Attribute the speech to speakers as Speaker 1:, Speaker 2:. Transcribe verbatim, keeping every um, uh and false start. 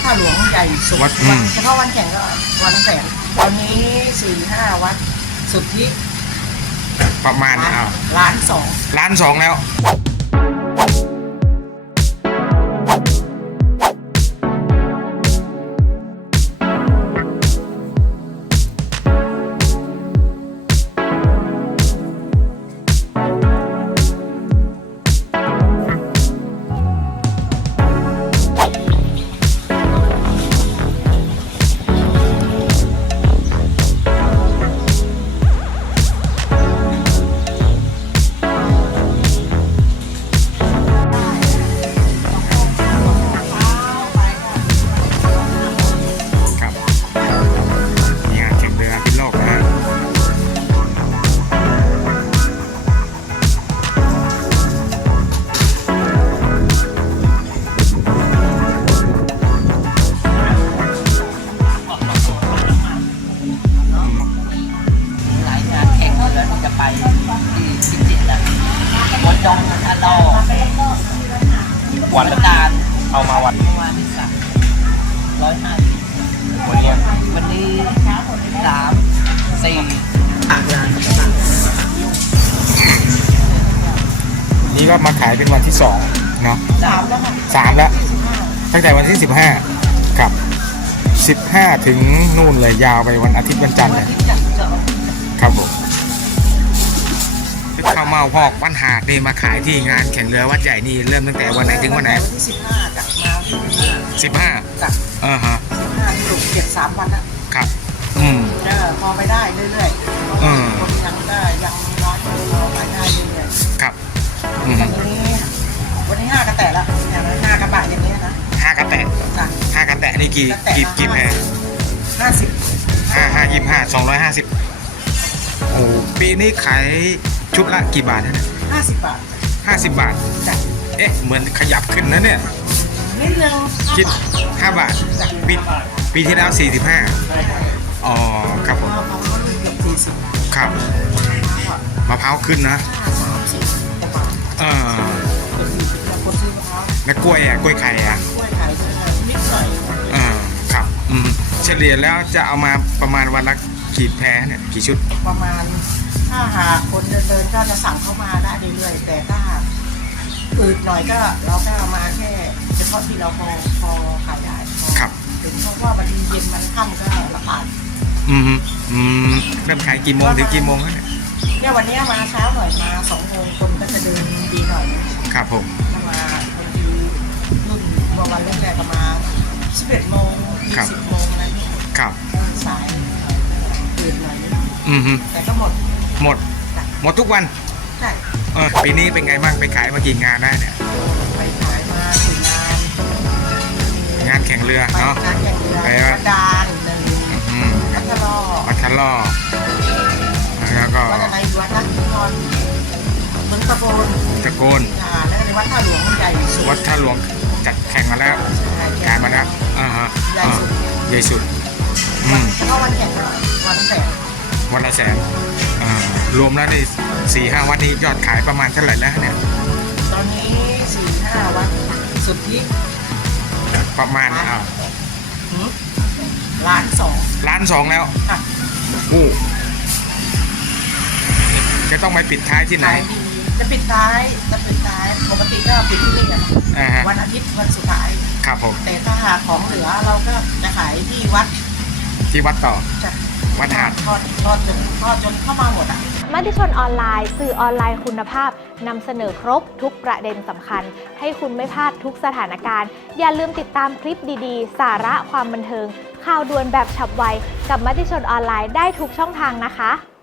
Speaker 1: ท่าหลวงใหญ่สุดวัดเฉพาะวันแข่งก็วันละแสนตอนนี้สี่ห้าวัดสุทธิ
Speaker 2: ประมาณ
Speaker 1: ล้านสอง
Speaker 2: ล้านสองแล้ววันละการเอามาวัน
Speaker 1: วันที่สามร้อยห้า
Speaker 2: วันนี้
Speaker 1: วันนี้สามสี่
Speaker 2: นี่ก็มาขายเป็นวันที่สองเนาะ
Speaker 1: สามแล้ว
Speaker 2: สามแล้วตั้งแต่วันที่สิบห้าครับสิบห้าถึงนู่นเลยยาวไปวันอาทิตย์วันจันทร์เลยครับผมข้าวเมาพอกปัญหาเดมาขายที่งานแข่งเรือวัดใหญ่นี่เริ่มตั้งแต่วันไหนถึงวันไหน
Speaker 1: วันที่สิบห้ากลับมา
Speaker 2: สิบห้า
Speaker 1: กับ
Speaker 2: เออฮะ
Speaker 1: สิบห้าถูกเก็บสามวัน
Speaker 2: นะครับอืม
Speaker 1: เออพอไปได้เรื่อยๆ
Speaker 2: อืม
Speaker 1: คนยังได้ยังน้อยพอไปได้เรื่อย
Speaker 2: ๆครับอืม
Speaker 1: วันนี้วันนี้ห้ากระแตะละอย่างห้ากระบะอย่างนี้นะ
Speaker 2: ห้ากระแตะห้ากระแตะนี่กี่กี่กี่แพร
Speaker 1: ห้าสิบ
Speaker 2: ห้าห้ายี่สิบห้าสองร้อยห้าสิบโอ้ปีนี้ขายชุดละกี่บาทนะ
Speaker 1: ห้าสิบบาท
Speaker 2: ห้าสิบบาทเอ๊ะเหมือนขยับขึ้นนะเนี่ย
Speaker 1: นิดนึง
Speaker 2: คิดห้าบาทปีปีที่แล้วสี่สิบห้าอ๋อครับผมครับมะพร้าวขึ้นนะเออแล้วกล้วยอ่ะกล้วยไข่อ่ะเออครับอืมเฉลี่ยแล้วจะเอามาประมาณวันละกี่แพรเนี่ยกี่ชุด
Speaker 1: ประมาณถ้าหากคนเดินก็จะสั่งเข้ามาได้เรื่อยๆแต่ถ้าอืดหน่อยก็เราแค่เอามาแค่เฉพาะที่เราพอพอขายได้
Speaker 2: ครับ
Speaker 1: ถึงเพราะว่ามันเย็นมันค่ำก็ราคา
Speaker 2: อืมอืมเริ่มขายกี่โมงถึงกี่โมงเนี่ย
Speaker 1: เนี่ยวันนี้มาเช้าหน่อยมาสองโมงคนก็จะเดินดีหน่อย
Speaker 2: ครับผม
Speaker 1: มาบางทีรุ่นวันแรกๆก็มาสิบเอ็ดโมงสิบโมงอะไรนี่
Speaker 2: ครับ
Speaker 1: สายตื่นหน่อย
Speaker 2: อืม
Speaker 1: แต่ก็หมด
Speaker 2: หมดหมดทุกวัน
Speaker 1: ใช่
Speaker 2: เออปีนี้เป็นไงบ้างไปขายมากี่งานได้เนี่ย
Speaker 1: ไปขายมาสี่งาน
Speaker 2: งานแข่งเรือเนาะ
Speaker 1: งานแข่งเรือวัดดานหนึ่งวัดทะลอ
Speaker 2: วัดทะลอแล้วก็
Speaker 1: วัดอะไรวัดนักนอนเมืองตะโกน
Speaker 2: ตะโกน
Speaker 1: อ่าแล้วในวัดท่าหลวงใหญ่สุด
Speaker 2: วัดท่าหลวงจัดแข่งมาแล้วการมาแล้วอ่าฮะ
Speaker 1: ใหญ่สุด
Speaker 2: ใหญ่สุดอืม
Speaker 1: เฉพาะวันแข่งวันแสน
Speaker 2: วันละแสนอ่ารวมแล้วในสี่ห้าวันนี้ยอดขายประมาณเท่าไหร่แล้วเนี่ย
Speaker 1: ตอนนี้สี่ห้าวันสุทธิ
Speaker 2: ประมาณอ่า
Speaker 1: ล้านสอง
Speaker 2: ล้านสองแล้ว
Speaker 1: ค่ะ
Speaker 2: อู้จะต้องไปปิดท้ายที่ไหน
Speaker 1: จะปิดท้ายจะปิดท้ายปกติก็ปิดที่นี่กันวันอาทิตย์วันสุดท้าย
Speaker 2: ครับผม
Speaker 1: แต่ถ้าหากของเหลือเราก็จะขายที่วัด
Speaker 2: ที่วัดต่อวัดหาด
Speaker 1: ทอดทอดจนทอดจนเข้ามาหมดอ่ะ
Speaker 3: มติชนออนไลน์สื่อออนไลน์คุณภาพนำเสนอครบทุกประเด็นสำคัญให้คุณไม่พลาดทุกสถานการณ์อย่าลืมติดตามคลิปดีๆสาระความบันเทิงข่าวด่วนแบบฉับไวกับมติชนออนไลน์ได้ทุกช่องทางนะคะ